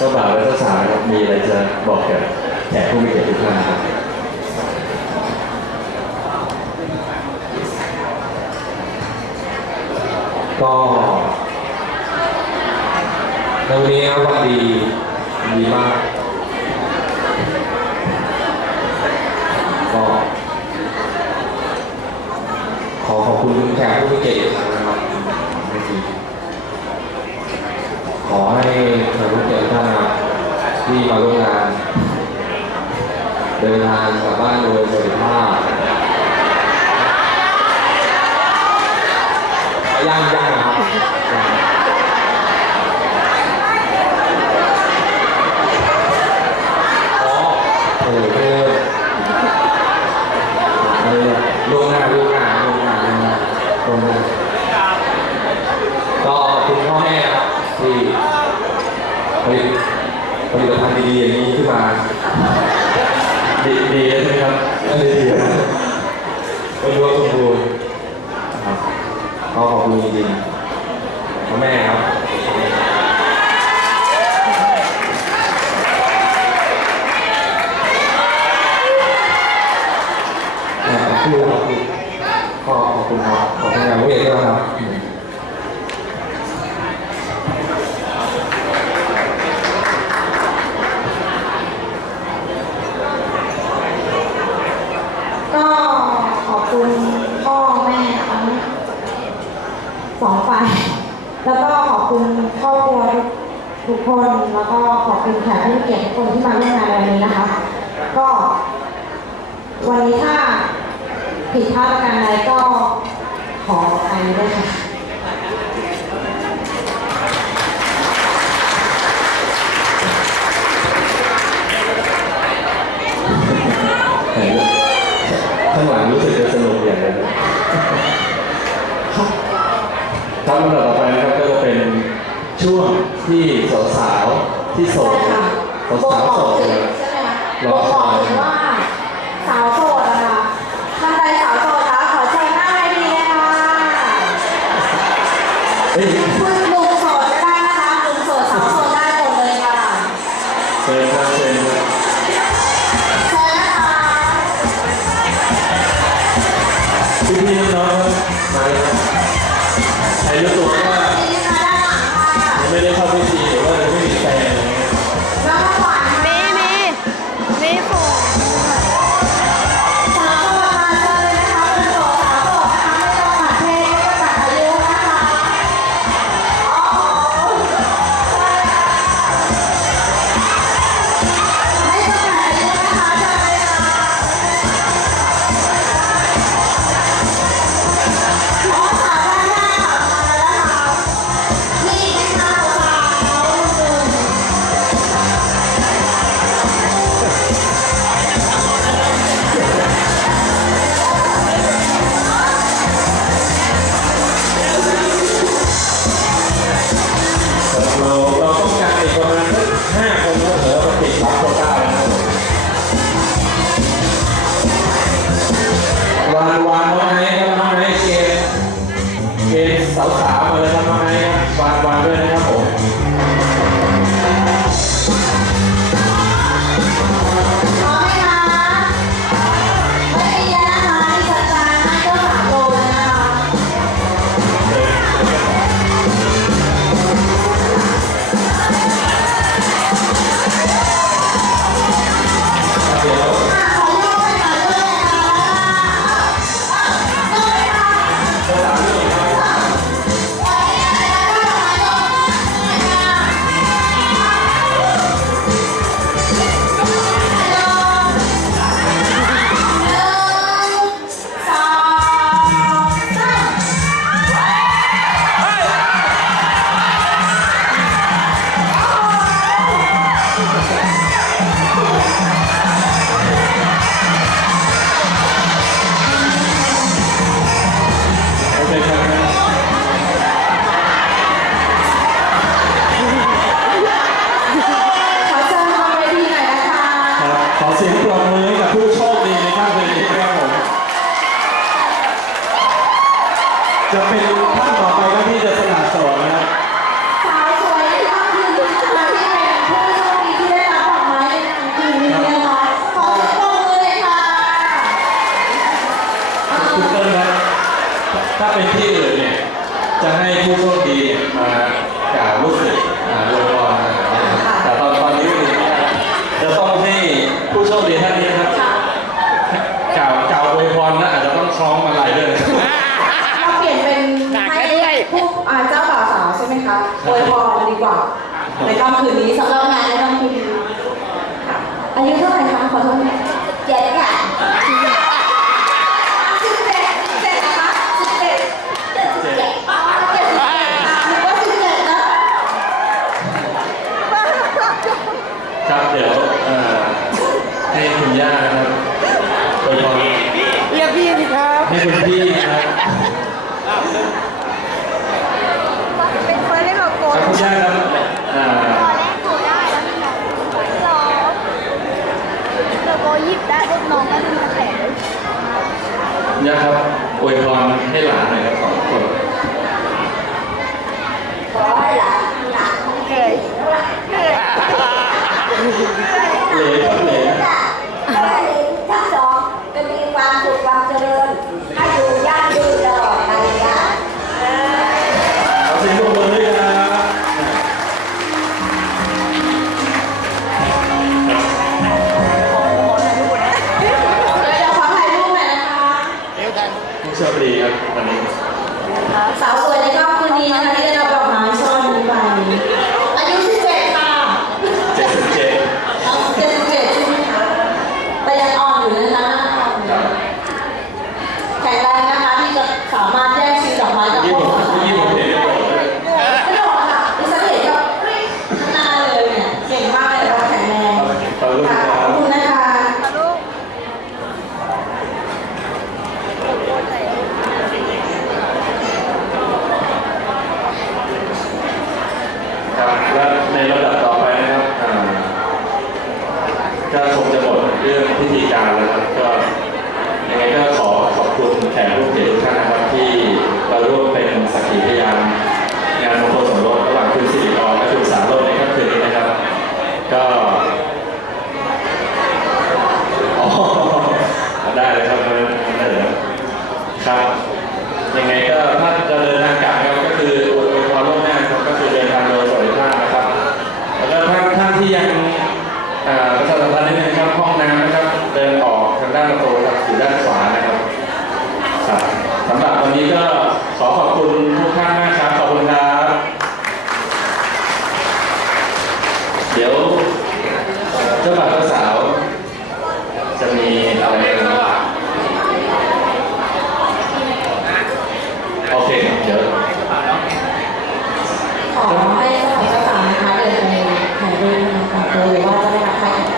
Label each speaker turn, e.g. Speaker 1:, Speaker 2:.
Speaker 1: เจ้าบ่าวและเจ้าสาวครับมีอะไรจะบอกกับแขกผู้มีเกียรติทุกท่านครับ
Speaker 2: ก็ในวันนี้ครับวันดีดีมากก็ขอขอบคุณแขกผู้มีเกียรติอีกครั้งนะครับไม่ทีขอให้แขกผู้มีเกีย ที่มาร่วมงาน เดินทางกลับบ้านโดยสวัสดิภาพย่างยังนะครับอ๋อโอ้โหเออเออล่วงหน้าล่วงหน้าล่วงหน้าล่วงหน้าล่วงหน้าก็ขอบคุณพ่อแม่นะครับที่ผลิต ผลิตภัณฑ์ดีๆอย่างนี้ขึ้นมา
Speaker 1: ดีดีใช่ไหมครับ
Speaker 2: อันนี้ดีนะเป็นรวมสมบูรณ์ครับก็ขอบคุณจริงๆพ่อแม่ครับขอบคุณครับขอบคุณครับขอบคุณอย่างเวทด้วยครับ
Speaker 3: ก็ขอบคุณพ่อแม่ทั้งสองฝ่าย แล้วก็ขอบคุณครอบครัวทุก ทุกคนแล้วก็ขอบคุณแขกผู้มีเกียรติทุกคนที่มาร่วมงานในวันนี้นะคะ ก็ วันนี้ถ้าผิดพลาดประการใดก็ขออภัยด้วยค่ะ
Speaker 1: แต่ข้างหลังรู้สึกจะสนุกอย่างไรครับลำดับต่อไปนะครับก็จะเป็นช่วง ที่สาวๆที่โสด
Speaker 3: ใช่ค่ะ
Speaker 1: สาว
Speaker 3: บ่ง
Speaker 1: ๆ
Speaker 3: บ
Speaker 1: โส
Speaker 3: อก
Speaker 1: ด
Speaker 3: ถึง
Speaker 1: เนี่ย
Speaker 3: ใช่ไหมคะ
Speaker 1: ร
Speaker 3: บ่
Speaker 1: อง
Speaker 3: บอก
Speaker 1: คอย
Speaker 3: ถึงว่าสาวโสดนะคะท่านใดสาวโสดคะขอเชิญหน้าเวทีเลยค่ะ
Speaker 1: เอ้ย
Speaker 3: คุณหนุ่มโสดก็ได้นะคะหนุ่มโสดสาวโสดได้หมดเลยค่ะ
Speaker 1: เชิญครับเชิญครับ
Speaker 3: เชิญนะคะ
Speaker 1: พี่พี่ๆน้องๆครับมาเลยครับใครรู้ตัวว่
Speaker 3: ดี
Speaker 1: มากล่าวรู้สึ
Speaker 3: กอ่า
Speaker 1: อวยพรนะครับแต่ตอนตอนนี้จะต้องให้ผู้โชคดีท่านนี้นะครับกล่าวกล่าวอวยพรนะอาจจะต้องคล้องมาลัยด้วยนะครับ
Speaker 3: เราเปลี่ยนเป็นให้ผู้อ่าเจ้าบ่าวสาวใช่ไหมคะอวยพรดีกว่าในค่ำคืนนี้สำหรับงานในค่ำคืนนี้ค่ะอายุเท่าไหร่คะขอโทษเจ็ดค่ะสิบเจ็ดสิบเจ็ดนะคะสิบเจ็ดเจ็ดสิบเจ็ดอ๋อเจ็ดสิบเจ็ดอะหนูก็สิบเจ็ดนะครับ
Speaker 1: เดี๋ยวเอ่อให้คุณย่านะครับอวยพร
Speaker 4: เรียกพี่สิครับ
Speaker 1: ให้คุณพี่นะครับ
Speaker 4: เป็นคนให้เราโก
Speaker 1: ครั
Speaker 4: น
Speaker 1: บคุณย่าครับอ่า
Speaker 4: ตอนแรกโกนได้แล้วนี่ไงหรอเราโก หยิบได้ปุ๊บน้องก็ดึงมาแขน
Speaker 1: ย่าครับอวยพรให้หลานหน่อยครับสองคน
Speaker 3: ขอให้หลานหลาน
Speaker 4: เหนื่อยเหนื่อย
Speaker 1: เลย ค่ำ
Speaker 3: คืนนี้นะคะที่ได้รับดอกไม้ช่อนี้ไปอายุ17ค่ะ
Speaker 1: เจ็ดสิบเจ็ด
Speaker 3: เอา77ใช่ไหมคะแต่ยังอ่อนอยู่นะคะแข็งแรงนะคะที่จะสามารถแย่งชิงดอกไม้กับ
Speaker 1: เมื่อกี้
Speaker 3: พ่
Speaker 1: ผ
Speaker 3: อ
Speaker 1: มเมื่อกี้ผมเห็นกระโดดด้วย
Speaker 3: กระโดดค่ะดิฉันเห็นแบบกรี๊ดข้างหน้าเลยเนี่ยเก่งมากเลยเราแข็งแรง
Speaker 1: ขอบคุณค
Speaker 3: ค่ะ
Speaker 1: รั
Speaker 3: ขอบบ คุณนะคะ
Speaker 4: ลูก
Speaker 1: ครับและในระดับต่อไปนะครับอ่าก็คงจะหมดเรื่องพิธีการแล้วครับก็ยังไงก็ขอขอบคุณแขกผู้เกียรติทุกท่านนะครับที่มาร่วมเป็นสักขีพยานงานมงคลสมรสระหว่างคุณสิริพรและคุณสารโรจน์ในค่ำคืนนี้นะครับ ก็ อ๋อได้เลยครับได้เลยครับ ยังไงก็ถ้าจะเดินทางกลับนะครับก็คืออวยพรล่วงหน้าครับก็คือเดินทางโดยสวัสดิภาพนะครับ แล้วก็ท่านท่านที่ยังอ่าประชาสัมพันธ์นิดนึงครับห้องน้ำนะครับ เดินออกทางด้านประตูครับอยู่ด้านขวานะครับครับสำหรับ วันนี้ก็ขอขอบคุณทุกท่านมากครับขอบคุณครับ เดี๋ยวเจ้าบ่าวเจ้าสาว จะมีอะไรโอเคเดี๋ยว
Speaker 3: ขอให้เจ้าของเจ้าสาวนะคะเดินไปถ่ายรูปนะคะหรือว่าจะไปทักทายกัน